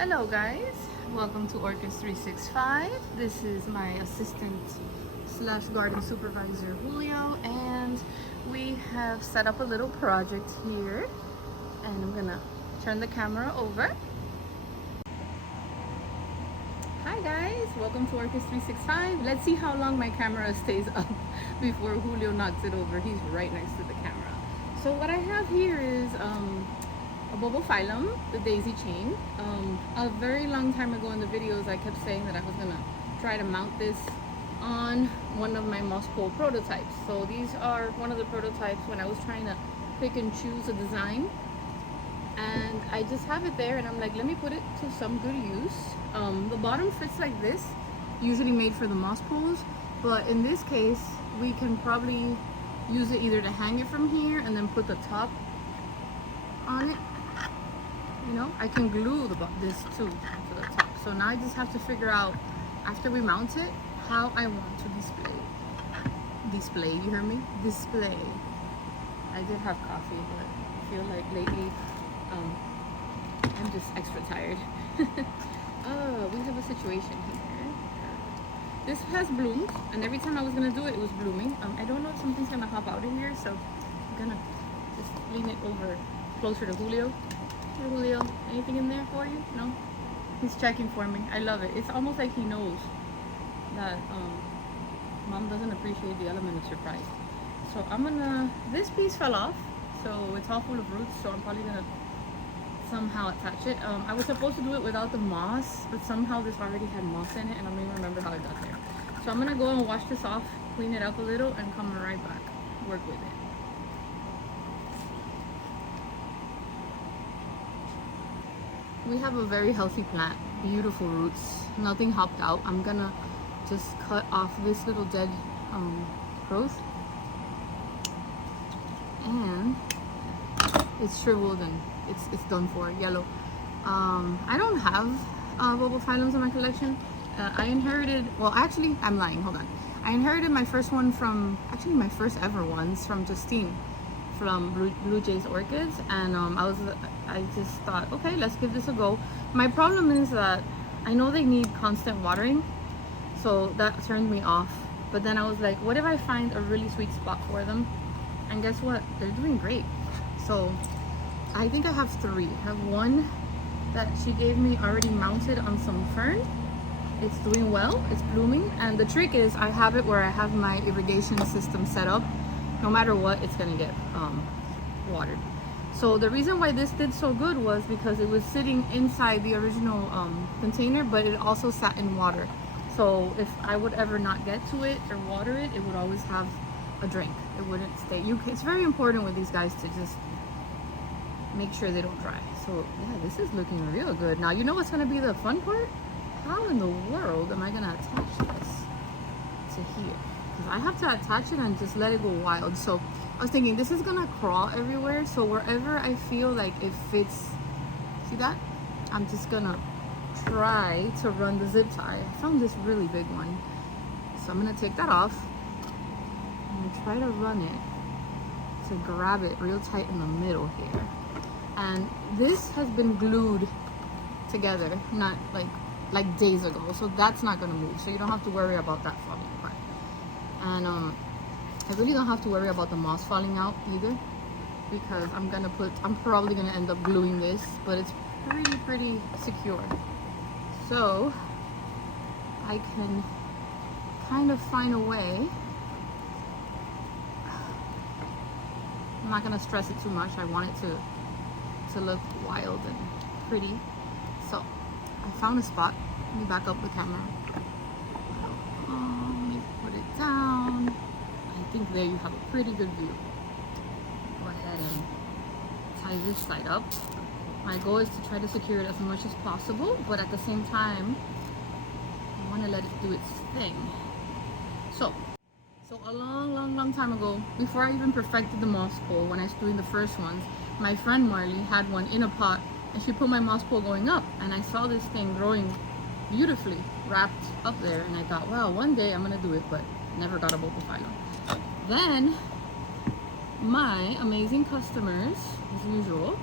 Hello guys, welcome to Orchids 365. This is my assistant slash garden supervisor Julio, and we have set up a little project here, and I'm gonna turn the camera over. Hi guys, welcome to Orchids 365. Let's see how long my camera stays up before Julio knocks it over. He's right next to the camera. So what I have here is a bulbophyllum, the daisy chain. A very long time ago in the videos I kept saying that I was gonna try to mount this on one of my moss pole prototypes. So these are one of the prototypes when I was trying to pick and choose a design, and I just have it there and I'm like, let me put it to some good use. The bottom fits like this, usually made for the moss poles, but in this case we can probably use it either to hang it from here and then put the top on it. You know, I can glue this too to the top. So now I just have to figure out, after we mount it, how I want to display. You hear me? Display. I did have coffee, but I feel like lately I'm just extra tired. Oh, we have a situation here. This has bloomed, and every time I was gonna do it, it was blooming. I don't know if something's gonna hop out of here, so I'm gonna just lean it over closer to Julio. Hey Julio, anything in there for you? No? He's checking for me. I love it. It's almost like he knows that mom doesn't appreciate the element of surprise. So I'm gonna, this piece fell off, so it's all full of roots, so I'm probably gonna somehow attach it. I was supposed to do it without the moss, but somehow this already had moss in it and I don't even remember how it got there. So I'm gonna go and wash this off, clean it up a little, and come right back, work with it. We have a very healthy plant, beautiful roots, nothing hopped out. I'm gonna just cut off this little dead growth, and it's shriveled and it's done for, yellow. I don't have bulbophyllums in my collection. I inherited, well actually I'm lying, hold on. I inherited my first one from, actually my first ever ones from Justine from Blue Jays Orchids, and I just thought, okay, let's give this a go. My problem is that I know they need constant watering, so that turned me off. But then I was like, what if I find a really sweet spot for them? And guess what? They're doing great. So I think I have three. I have one that she gave me already mounted on some fern. It's doing well, it's blooming, and the trick is I have it where I have my irrigation system set up. No matter what, it's gonna get watered. So the reason why this did so good was because it was sitting inside the original container, but it also sat in water. So if I would ever not get to it or water it, it would always have a drink. It wouldn't stay. It's very important with these guys to just make sure they don't dry. So yeah, this is looking real good. Now, you know what's gonna be the fun part? How in the world am I gonna attach this to here? Because I have to attach it and just let it go wild. So I was thinking this is gonna crawl everywhere, so wherever I feel like it fits, see that? I'm just gonna try to run the zip tie. I found this really big one, so I'm gonna take that off and try to run it to grab it real tight in the middle here. And this has been glued together, not like days ago, so that's not gonna move, so you don't have to worry about that falling apart. And I really don't have to worry about the moss falling out either, because I'm probably gonna end up gluing this, but it's pretty secure. So I can kind of find a way. I'm not gonna stress it too much. I want it to look wild and pretty. So I found a spot. Let me back up the camera. Let me put it down. I think there you have a pretty good view. Go ahead and tie this side up. My goal is to try to secure it as much as possible, but at the same time, I want to let it do its thing. So a long time ago, before I even perfected the moss pole, when I was doing the first ones, my friend Marley had one in a pot, and she put my moss pole going up, and I saw this thing growing beautifully wrapped up there, and I thought, well, one day I'm gonna do it, but never got a bulbophyllum. Then my amazing customers, as usual,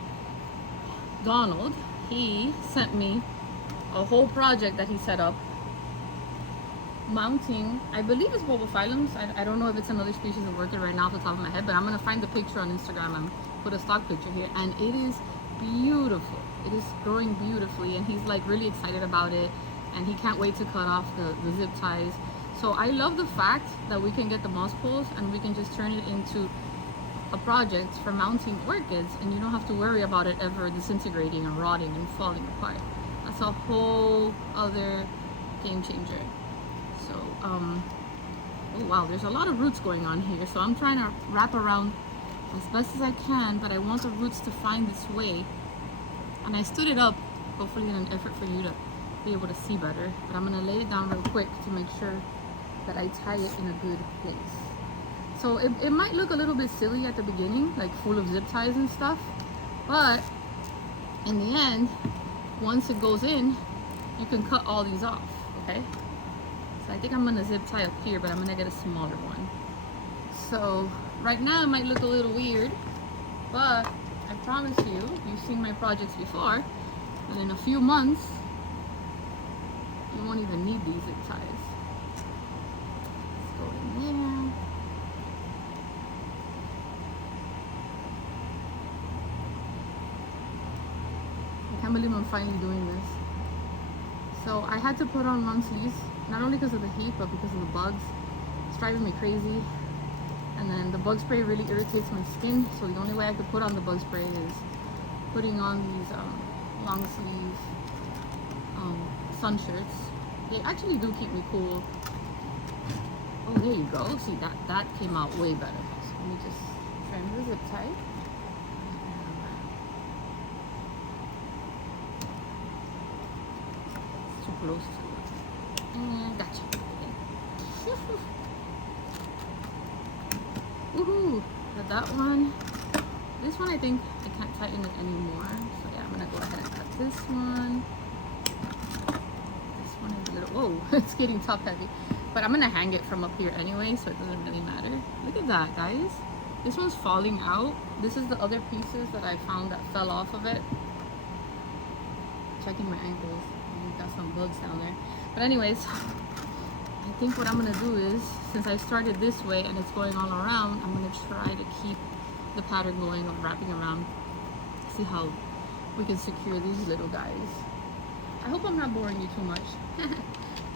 Donald, he sent me a whole project that he set up mounting, I believe it's bulbophyllums. I don't know if it's another species of orchid right now off the top of my head, but I'm gonna find the picture on Instagram and put a stock picture here, and it is beautiful. It is growing beautifully, and he's like really excited about it, and he can't wait to cut off the zip ties. So I love the fact that we can get the moss poles and we can just turn it into a project for mounting orchids, and you don't have to worry about it ever disintegrating and rotting and falling apart. That's a whole other game changer. So oh wow, there's a lot of roots going on here, so I'm trying to wrap around as best as I can, but I want the roots to find its way. And I stood it up, hopefully in an effort for you to be able to see better, but I'm gonna lay it down real quick to make sure that I tie it in a good place. So it might look a little bit silly at the beginning, like full of zip ties and stuff, but in the end, once it goes in, you can cut all these off, okay? So I think I'm gonna zip tie up here, but I'm gonna get a smaller one. So right now it might look a little weird, but I promise you, you've seen my projects before, and in a few months, you won't even need these zip ties. Let's go in there. I can't believe I'm finally doing this. So I had to put on long sleeves, not only because of the heat, but because of the bugs. It's driving me crazy. And then the bug spray really irritates my skin, so the only way I could put on the bug spray is putting on these long sleeve sun shirts. They actually do keep me cool. Oh, there you go. See, that came out way better. So let me just trim the zip tie. It's too close to it. And gotcha. Woohoo! Got that one. This one I think I can't tighten it anymore. So yeah, I'm gonna go ahead and cut this one. This one is a little, whoa, it's getting top heavy. But I'm gonna hang it from up here anyway, so it doesn't really matter. Look at that, guys. This one's falling out. This is the other pieces that I found that fell off of it. Checking my ankles. We've got some bugs down there. But anyways, I think what I'm gonna do is, since I started this way and it's going all around, I'm gonna try to keep the pattern going of wrapping around. See how we can secure these little guys. I hope I'm not boring you too much.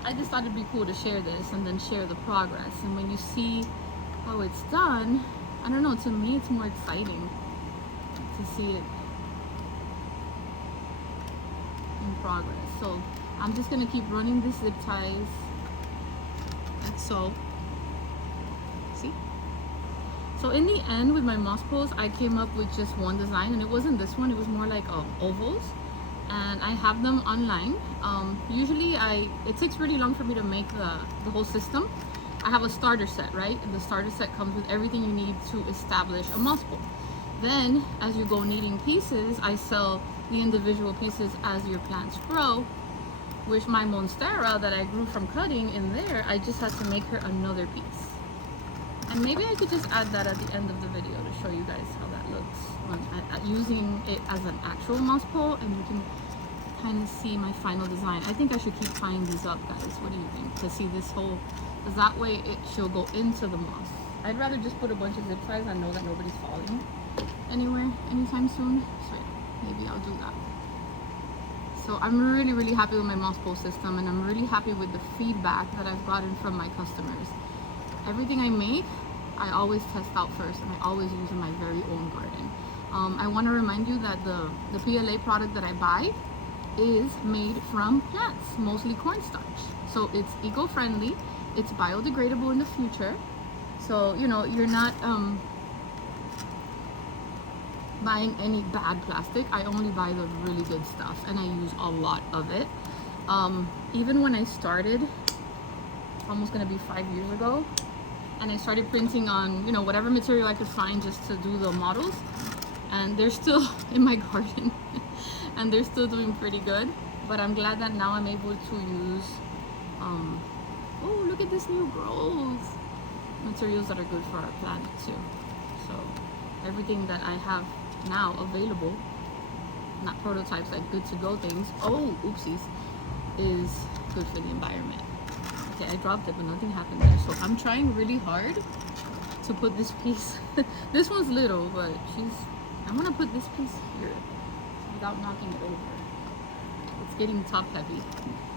I just thought it'd be cool to share this and then share the progress. And when you see how it's done, I don't know, to me it's more exciting to see it in progress. So I'm just gonna keep running the zip ties. So, see? So in the end, with my moss poles, I came up with just one design, and it wasn't this one, it was more like ovals. And I have them online. Usually it takes really long for me to make the whole system. I have a starter set, right? And the starter set comes with everything you need to establish a moss pole. Then, as you go needing pieces, I sell the individual pieces as your plants grow. Which my monstera that I grew from cutting in there, I just had to make her another piece. And maybe I could just add that at the end of the video to show you guys how that looks. Using it as an actual moss pole, and you can kind of see my final design. I think I should keep tying these up, guys. What do you think? To see this whole, because that way she'll go into the moss. I'd rather just put a bunch of zip ties and know that nobody's falling anywhere anytime soon. So maybe I'll do that. So I'm really, really happy with my moss pole system, and I'm really happy with the feedback that I've gotten from my customers. Everything I make, I always test out first, and I always use in my very own garden. I want to remind you that the PLA product that I buy is made from plants, mostly cornstarch. So it's eco-friendly, it's biodegradable in the future. So, you know, you're not buying any bad plastic. I only buy the really good stuff, and I use a lot of it. Even when I started, almost gonna be 5 years ago, and I started printing on, you know, whatever material I could find just to do the models, and they're still in my garden and they're still doing pretty good. But I'm glad that now I'm able to use oh, look at this new growth, materials that are good for our planet too. So everything that I have now available, not prototypes, like good to go things, oh oopsies, is good for the environment. Okay, I dropped it, but nothing happened there. So I'm trying really hard to put this piece. This one's little, but I want to put this piece here without knocking it over. It's getting top heavy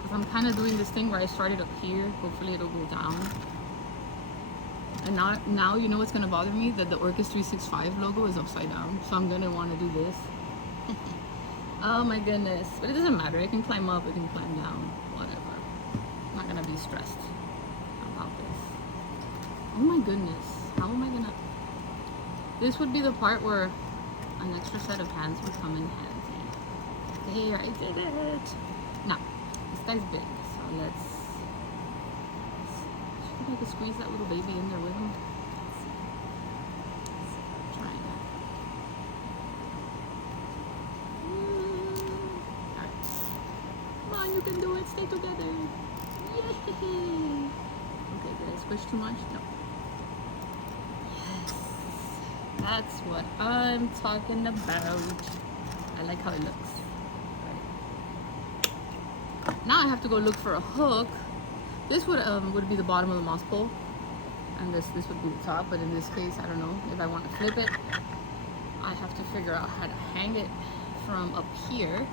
because I'm kind of doing this thing where I started up here. Hopefully it'll go down. And now you know what's gonna bother me? That the Orchids 365 logo is upside down. So I'm gonna want to do this. Oh my goodness. But it doesn't matter. I can climb up, I can climb down, whatever. I'm not gonna be stressed about this. Oh my goodness. How am I gonna... This would be the part where an extra set of hands would come in handy. There, I did it. Now, this guy's big, so let's... Should I squeeze that little baby in there with him? Trying that. Alright. Come on, you can do it. Stay together. Yay! Okay, did I squish too much? No. Yes. That's what I'm talking about. I like how it looks. Right. Now I have to go look for a hook. This would be the bottom of the moss pole, and this would be the top. But in this case, I don't know if I want to flip it. I have to figure out how to hang it from up here.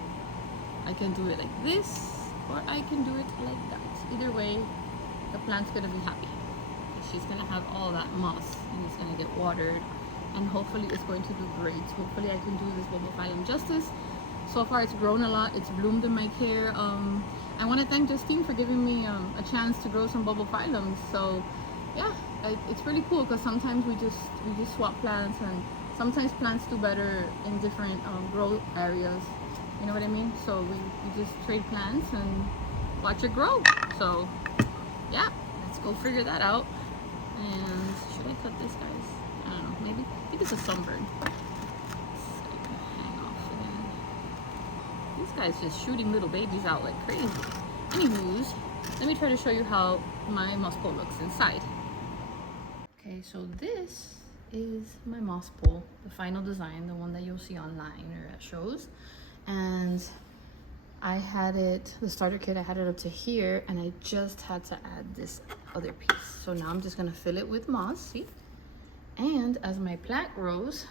I can do it like this, or I can do it like that. Either way, the plant's gonna be happy. She's gonna have all that moss, and it's gonna get watered, and hopefully it's going to do great. Hopefully I can do this bulbophyllum justice. So far it's grown a lot. It's bloomed in my care. I want to thank Justine for giving me a chance to grow some bulbophyllums. So yeah, it's really cool because sometimes we just swap plants, and sometimes plants do better in different grow areas. You know what I mean? So we just trade plants and watch it grow. So yeah, let's go figure that out. And should I cut this, guys? I don't know. Maybe. I think it's a sunburn. This guy's just shooting little babies out like crazy. Anywho's, let me try to show you how my moss pole looks inside. Okay, so this is my moss pole, the final design, the one that you'll see online or at shows. And I had it, the starter kit, I had it up to here, and I just had to add this other piece. So now I'm just gonna fill it with moss, see? And as my plant grows,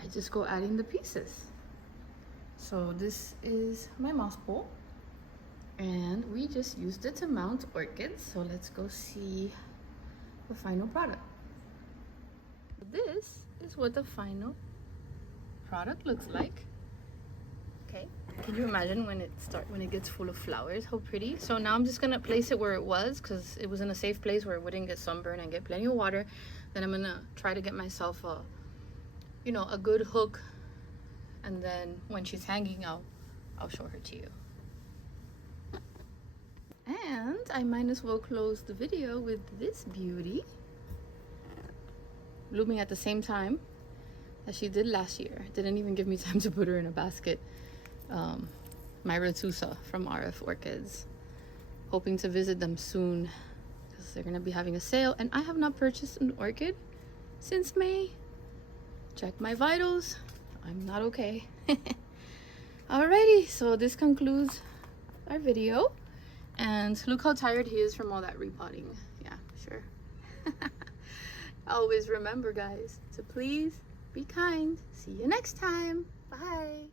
I just go adding the pieces. So this is my moss pole, and we just used it to mount orchids. So let's go see the final product. This is what the final product looks like. Okay, can you imagine when it gets full of flowers? How pretty. So now I'm just gonna place it where it was, because it was in a safe place where it wouldn't get sunburned and get plenty of water. Then I'm gonna try to get myself a good hook. And then when she's hanging, I'll show her to you. And I might as well close the video with this beauty, blooming at the same time as she did last year. Didn't even give me time to put her in a basket. My Ratusa from RF Orchids. Hoping to visit them soon because they're gonna be having a sale, and I have not purchased an orchid since May. Check my vitals. I'm not okay. Alrighty, so this concludes our video, and look how tired he is from all that repotting. Yeah, sure. Always remember, guys, to please be kind. See you next time. Bye.